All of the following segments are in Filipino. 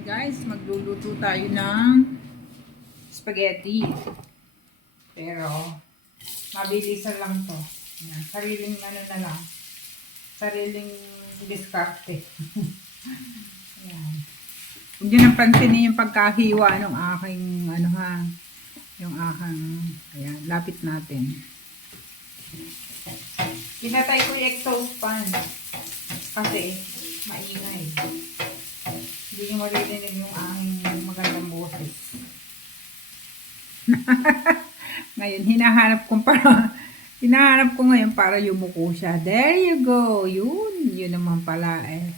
Guys, magluluto tayo ng spaghetti. Pero, mabilisan lang to. Yan. Sariling ano na lang. Sariling diskarte. Yan. Huwag nyo nang pansinin yung pagkahiwa ng aking ano ha. Yung aking, ayan, lapit natin. Pinatay ko yung exhaust fan. Kasi, maingay. Hindi nyo maririnig yung aking magandang boses. Ngayon, hinahanap ko ngayon para yumuko siya. There you go. Yun naman pala eh.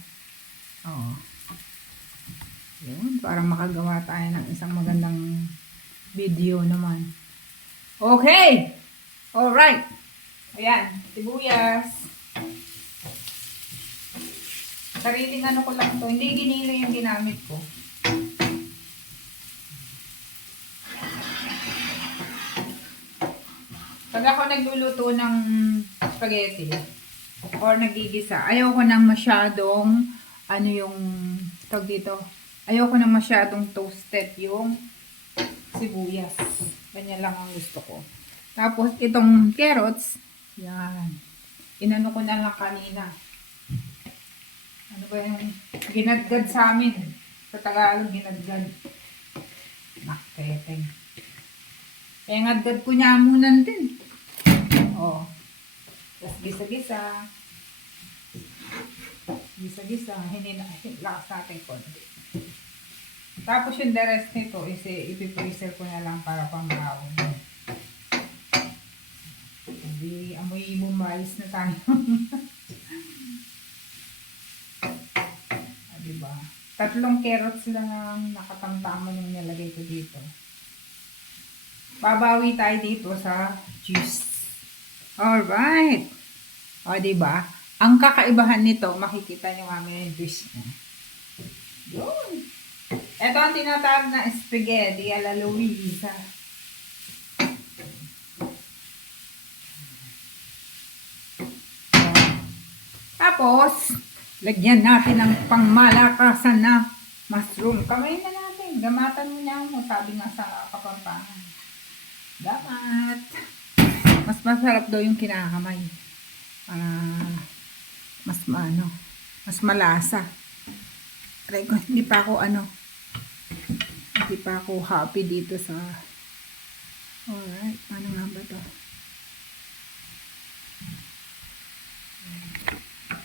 Oh. Yun, para makagawa tayo ng isang magandang video naman. Okay! Alright. Ayan, sibuyas. Sariling ano ko lang to. Hindi ginilo yung ginamit ko. Pag ako nagluluto ng spaghetti or nagigisa, ayaw ko nang masyadong ano yung tawag dito. Ayaw ko nang masyadong toasted yung sibuyas. Ganyan lang ang gusto ko. Tapos itong carrots, yan. Inano ko na lang kanina. Ano ba yung ginadgad sa amin? Sa Tagalog, ginadgad. Naketeng. Kaya ngadgad ko niya muna din. Oh. Tapos gisa-gisa. Gisa-gisa. Hindi na. Lakas natin konti. Tapos yung the rest nito is ipipreser ko na lang para pang-brown. Hindi, amoy bumayos na tayo. Diba? 3 carrots lang ang nakatamtaman yung nilagay ko dito. Babawi tayo dito sa juice. Alright. O, diba? Ang kakaibahan nito, makikita nyo kami yung juice niya. Yun. Ito ang tinatawag na spaghetti alla Luisa. Tapos, lagyan natin ng pangmalakasan na mushroom. Kamay na natin. Gamatan mo niya mo. Sabi nga sa Kapampangan. Gamat. Mas masarap daw yung kinakamay. Mas malasa. Hindi pa ako happy dito sa alright. Paano nga ba to?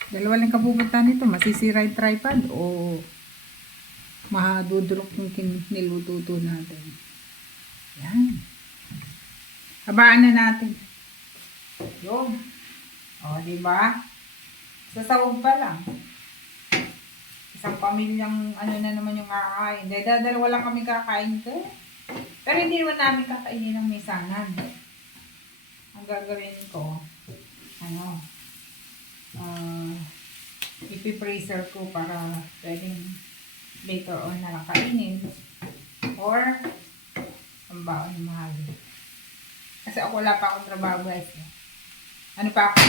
Dalawa lang kapupunta nito. Masisira yung tripod o mahadudurok yung nilututo natin. Yan. Habaan na natin. Yun. O, diba? Sasawag pa lang. Isang pamilyang ano na naman yung kakain. Dalawa lang kami kakain ko. Pero hindi naman namin kakainin ng misanan. Ang gagawin ko, ipipreser ko para pwedeng later on na lang kainin. Or, ang baon ng mahal. Kasi ako wala pa akong trabaho guys. Ano pa ako?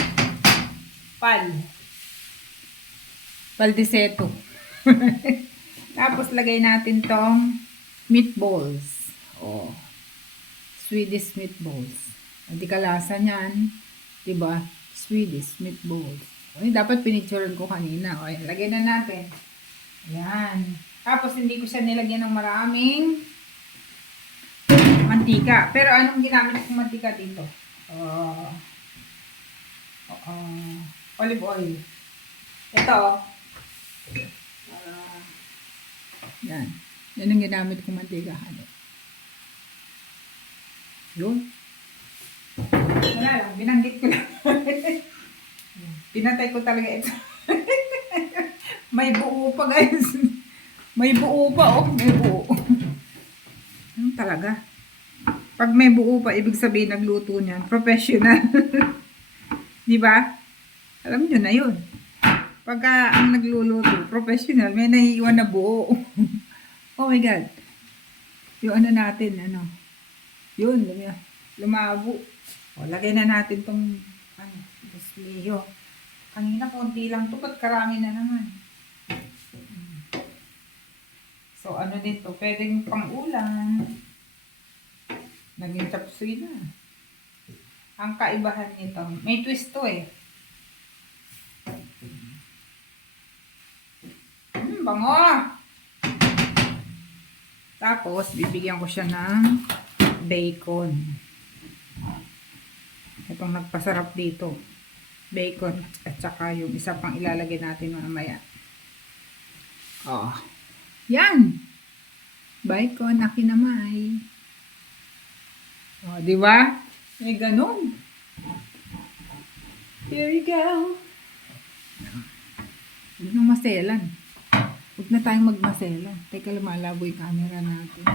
Paldiseto. Tapos lagay natin tong meatballs. Oh. Swedish meatballs. Hindi kalasa niyan. Diba? Swedish meatballs. Ay, dapat pinicturean ko kanina. O, ayan, lagay na natin. Ayan. Tapos hindi ko siya nilagyan ng maraming mantika. Pero anong ginamit kong mantika dito? Olive oil. Ito. Yan. Yan ang ginamit kong mantika. Yun. Wala lang. Binanggit ko lang. Pinatay ko talaga ito. May buo pa guys. May buo pa oh. May buo. Ano talaga? Pag may buo pa, ibig sabihin nagluto niyan. Professional. Diba? Alam nyo na yun. Pagka ang nagluluto, professional, may naiiwan na buo. Oh my God. Yung ano natin, yun, lumabo. O, lagay na natin tong, disliyo. Kanina, konti lang to, ba't karami na naman? So, ano din to? Pwedeng pang-ulam. Naging chapsuy na. Ang kaibahan nito, may twist to eh. Bango! Tapos, bibigyan ko siya ng bacon. Itong nagpasarap dito. Bacon at saka yung isa pang ilalagay natin mamaya. Oh. Yan! Bacon, akinamay. Oh, di ba? May ganun. Here you go. Huwag nang maselan. Huwag na tayong magmaselan. Teka, lumalabo yung camera natin.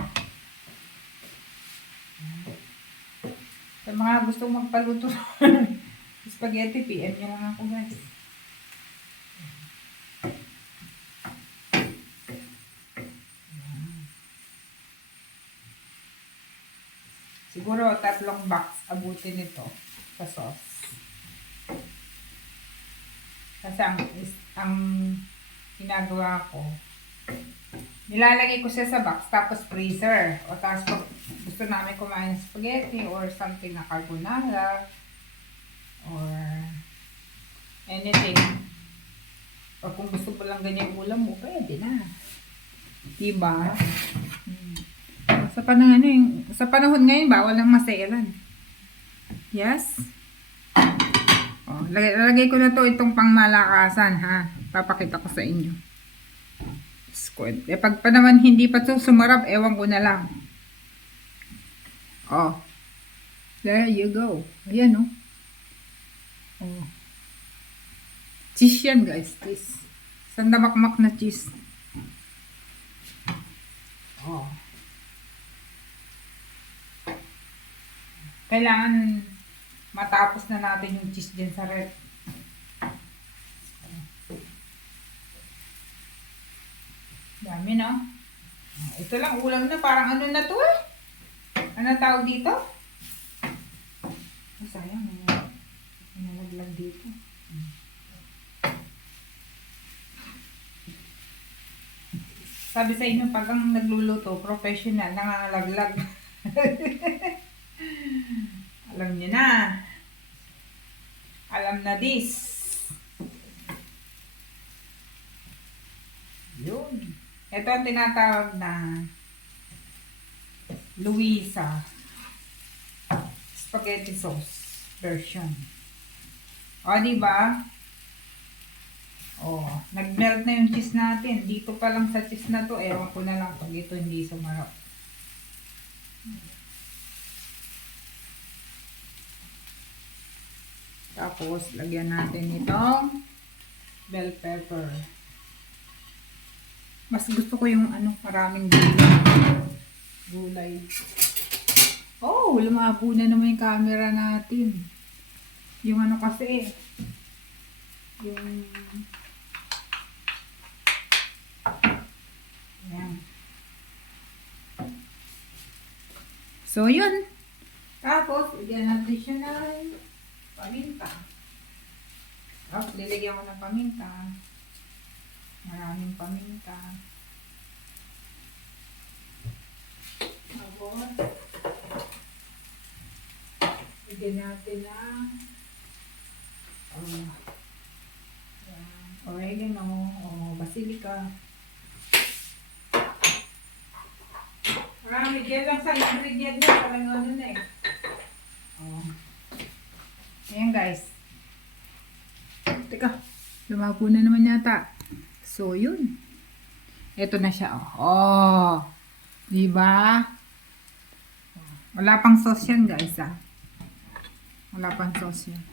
Sa mga gustong magpaluto spaghetti, PM nyo lang ako guys. Siguro 3 box abutin nito sa sauce. Kasi ang ginagawa ko, nilalagay ko siya sa box tapos freezer. O tapos pag gusto namin kumain ng spaghetti or something na carbonara or anything. O kung gusto mo lang ganyan ulam mo, pwede na. Diba? Sa panahon ngayon, bawal ng maselan. Yes? O, lalagay ko na to itong pangmalakasan, ha? Papakita ko sa inyo. Squid. Eh, pag pa naman hindi pa to sumarap, ewan ko na lang. Oh. There you go. Ayan, oh. Oh. Cheese yan, guys. Cheese. Sandamakmak na cheese. Oh. Kailangan matapos na natin yung cheese dyan sa ref. Dami, no? Ito lang ulam na. Parang ano na to eh. Ano tawag dito? Oh, sayang. May nalaglag dito. Sabi sa inyo, pag ang nagluluto, professional, nangangalaglag. Alam niyo na. Alam na this. Yun. Ito ang tinatawag na Louisa spaghetti sauce version. O, diba? O, nag-melt na yung cheese natin. Dito pa lang sa cheese na to, ewan ko na lang pag ito hindi sumarap. Tapos, lagyan natin itong bell pepper. Mas gusto ko yung maraming gulay. Oh, lumabo na naman yung camera natin. Yung kasi, yung yan. So, yun. Tapos, lagyan natin siya ng paminta. Tapos, lilagyan ko ng paminta. Maraming paminta. Tapos, lagyan natin ng oregano o basilica. Marami dyan lang sa ingredient niya. Parang ano na eh. Ayan guys. Teka, lumabo na naman yata. So, yun. Ito na siya. Oh. Diba? Wala pang sauce yan guys ah. Wala pang sauce yan.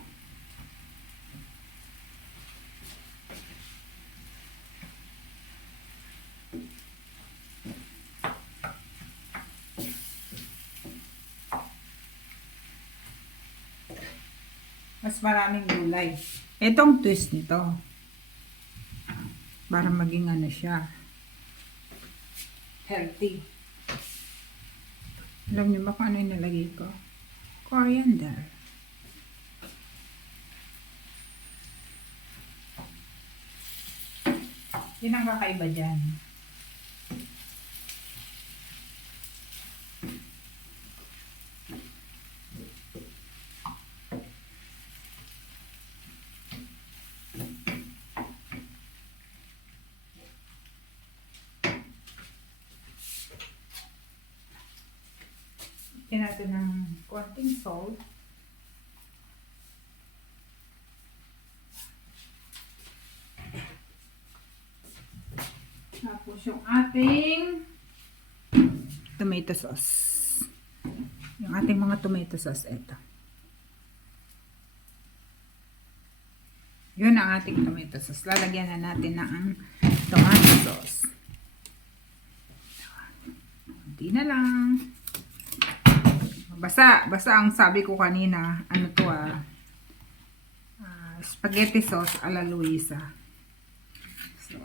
Mas maraming gulay. Itong twist nito. Para maging siya. Healthy. Alam niyo ba kung ano yung nalagay ko? Coriander. Yan ang kakaiba dyan. Lagyan natin ng konting salt. Tapos yung ating tomato sauce. Yung ating mga tomato sauce, ito. Yun ang ating tomato sauce. Lalagyan na natin ng tomato sauce. Hindi na lang. Basa ang sabi ko kanina. Ano to spaghetti sauce ala Luisa. So,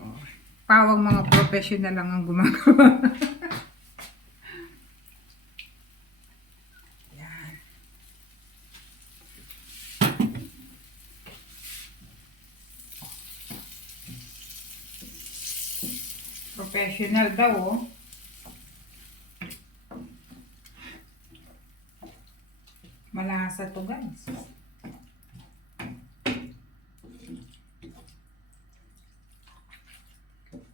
pawang mga professional lang ang gumagawa. Yan. Professional daw, oh. Malasa to, guys.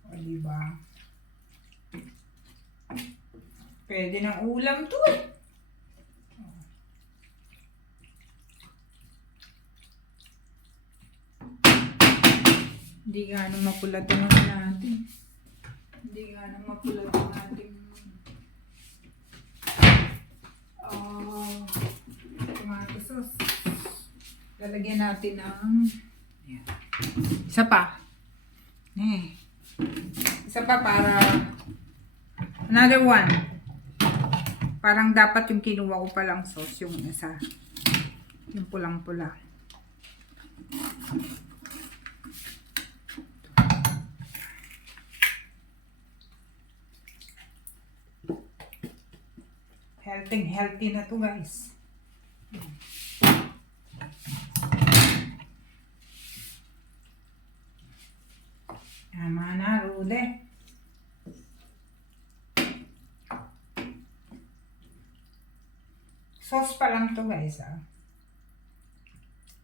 O, diba? Pwede ng ulam to, eh. Hindi ganong mapula ito natin. Hindi ganong mapula ito natin. Tomato sauce. Lalagyan natin ng yan. Isa pa. Isa pa para another one. Parang dapat yung kinuha ko palang sauce yung isa. Yung pulang-pula. Healthy na to, guys. Tama na, Rude. Sauce pa lang to, guys,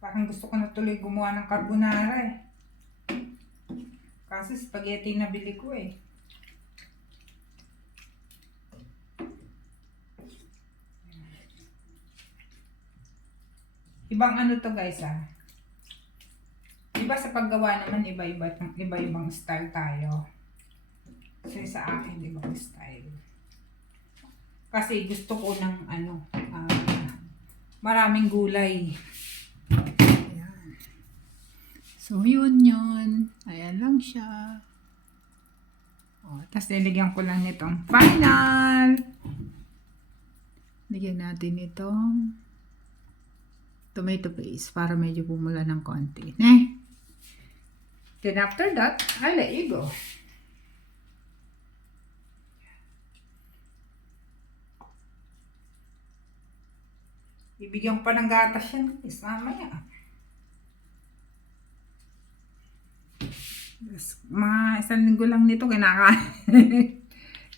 Parang gusto ko na tuloy gumawa ng carbonara, eh. Kasi spaghetti na bili ko, eh. Ibang ano to, guys, Diba sa paggawa naman iba-ibang style tayo. So sa akin ibang style. Kasi gusto ko ng maraming gulay. Ayan. So yun. Ayan lang siya. Tapos nilagyan ko lang nitong final. Lagyan natin itong tomato paste para medyo pumula ng konti. Then after that, I'll let you go. Ibigyan pa ng gatas yan, guys, mamaya. Mga isang linggo lang nito kinakain.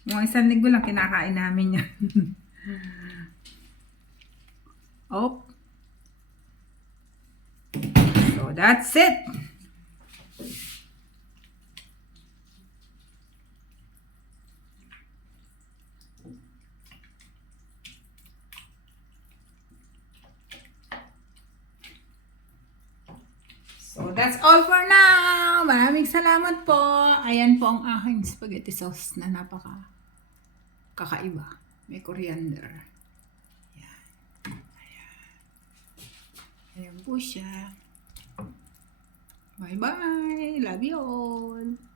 Mga isang linggo lang kinakain namin yan. Oh. So that's it. So that's all for now. Maraming salamat po. Ayan po ang aking spaghetti sauce na napaka kakaiba. May coriander. Ayan po siya. Bye-bye. Love you all.